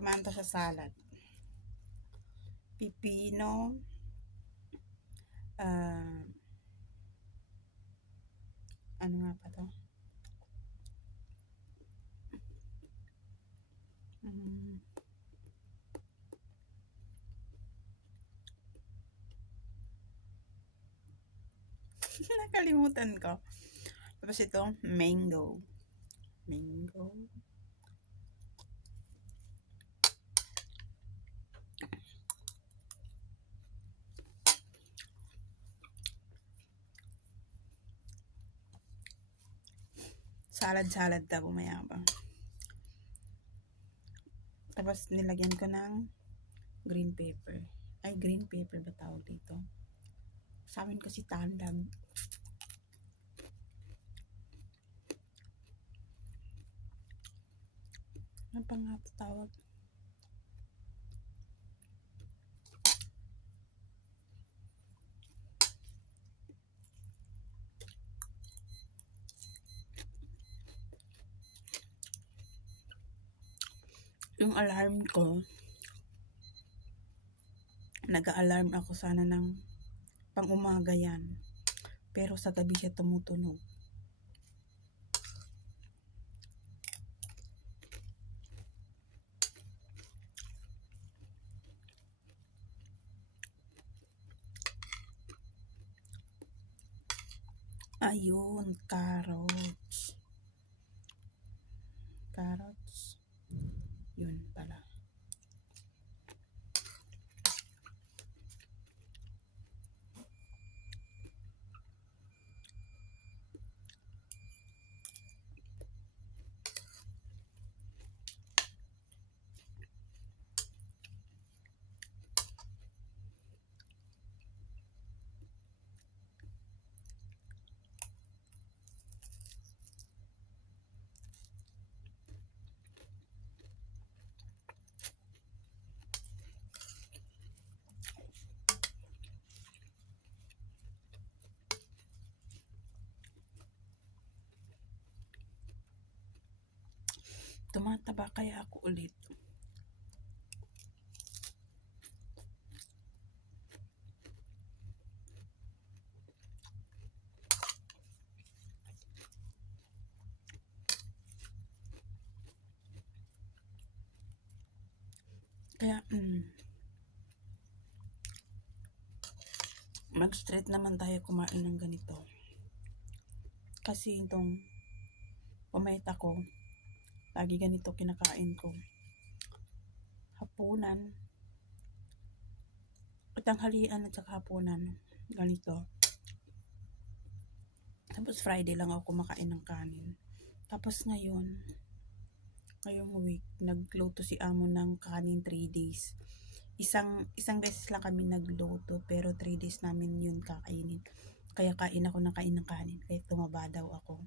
Samahan to sa salad. Pipino, ano nga pa to? Nakalimutan ko. Tapos ito, mango. Salad daw mayabang. Tapos nilagyan ko ng green pepper. Ay, green pepper ba tawag dito? Sa amin kasi tandan. Ano pa nga tawag? Yung alarm ko, nag-a-alarm ako sana ng pang umaga yan. Pero sa gabi siya tumutunog. Ayun, carrots. Yun pala. Tumataba kaya ako ulit. Kaya, mag-straight naman tayo kumain ng ganito. Kasi itong pumayta ko, lagi ganito kinakain ko. Hapunan, tanghalian at saka hapunan, ganito. Tapos Friday lang ako kumakain ng kanin. Tapos ngayong week, nagluto si amo ng kanin 3 days. Isang beses lang kami nagluto, pero 3 days namin yun kakainin. Kaya kain ako ng kanin. Kaya tumaba daw ako.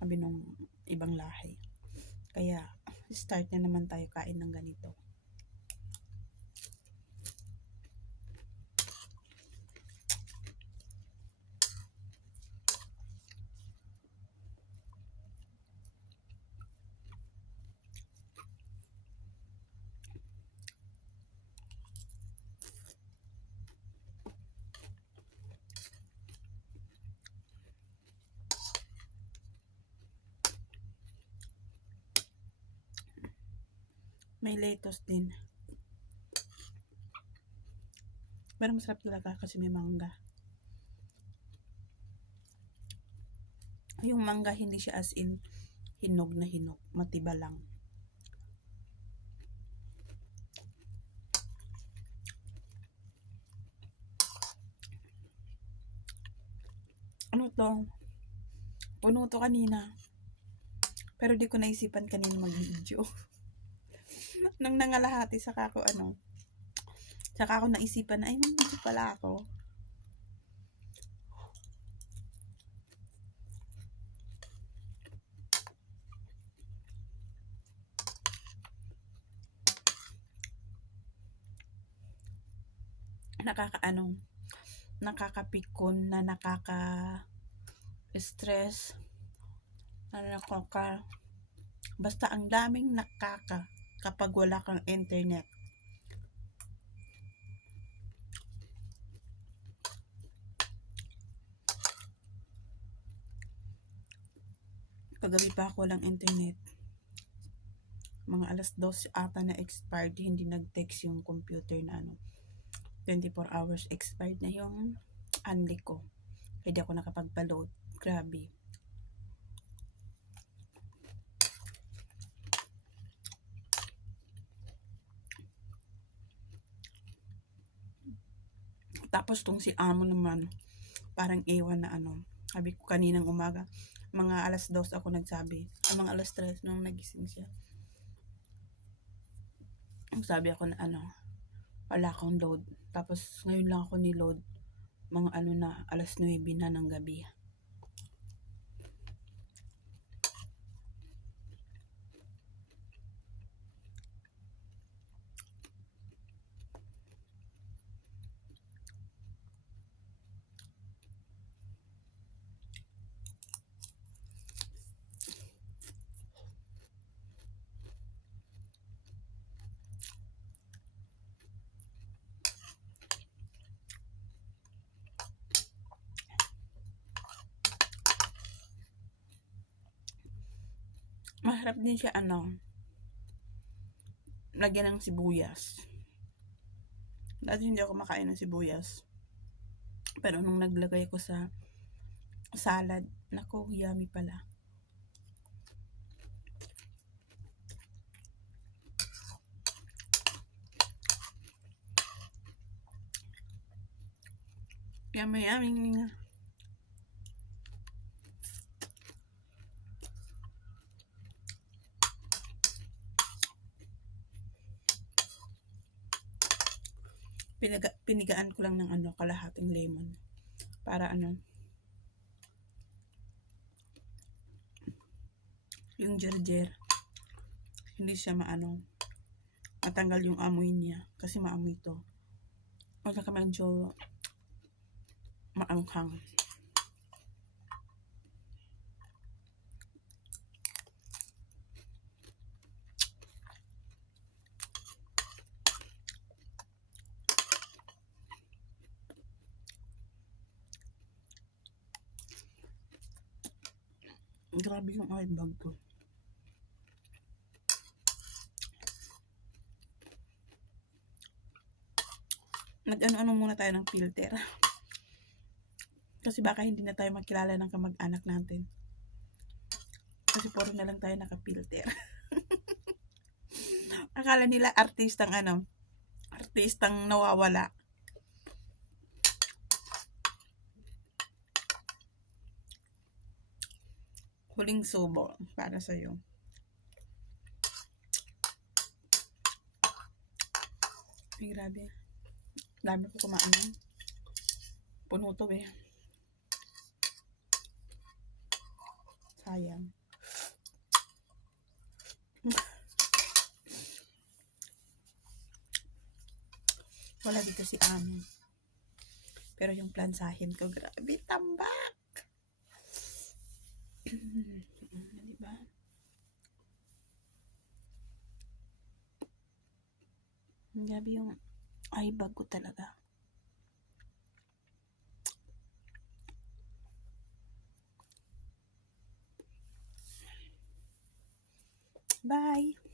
Sabi nung ibang lahi. Kaya start na naman tayo kain ng ganito. May lettuce din. Pero masarap talaga kasi may mangga. Yung mangga hindi siya as in hinog na hinog. Matiba lang. Ano to? Puno to kanina. Pero di ko naisipan kanina mag-video. Nang nangalahati saka ako naisipan na ay mag-video pala ako. Nakakapikon na nakaka-stress, basta ang daming nakaka kapag wala kang internet. Paggabi pa ako walang internet. Mga alas 2 ata na expired, hindi nag-text yung computer na 24 hours expired na yung unli ko. Hindi ako nakapagpa-load. Grabe. Tapos tong si amo naman, parang ewan na sabi ko kaninang umaga, mga alas 2 ako nagsabi, mga alas 3 nung nagising siya. Sabi ako na wala akong load. Tapos ngayon lang ako ni-load, mga na, alas 9 na ng gabi. Masarap din siya lagyan ng sibuyas. Dati hindi ako makain ng sibuyas. Pero nung naglagay ko sa salad, nako, yummy pala. Yummy, yummy. Pinigaan ko lang ng kalahating lemon para yung jerjer hindi siya matanggal yung amoy niya kasi maamoy to. O saka medyo maanghang. Grabe yung eye bag ko. Nag-ano muna tayo ng filter. Kasi baka hindi na tayo makilala ng kamag-anak natin. Kasi puro na lang tayo naka-filter. Akala nila artistang nawawala. Huling subo para sa'yo. Ay, grabe. Dami ko kumain. Puno to eh. Sayang. Wala dito si Amo. Pero yung plansahin ko, grabe, tambak. Diba? Grabe yung eye bag ko talaga. Bye!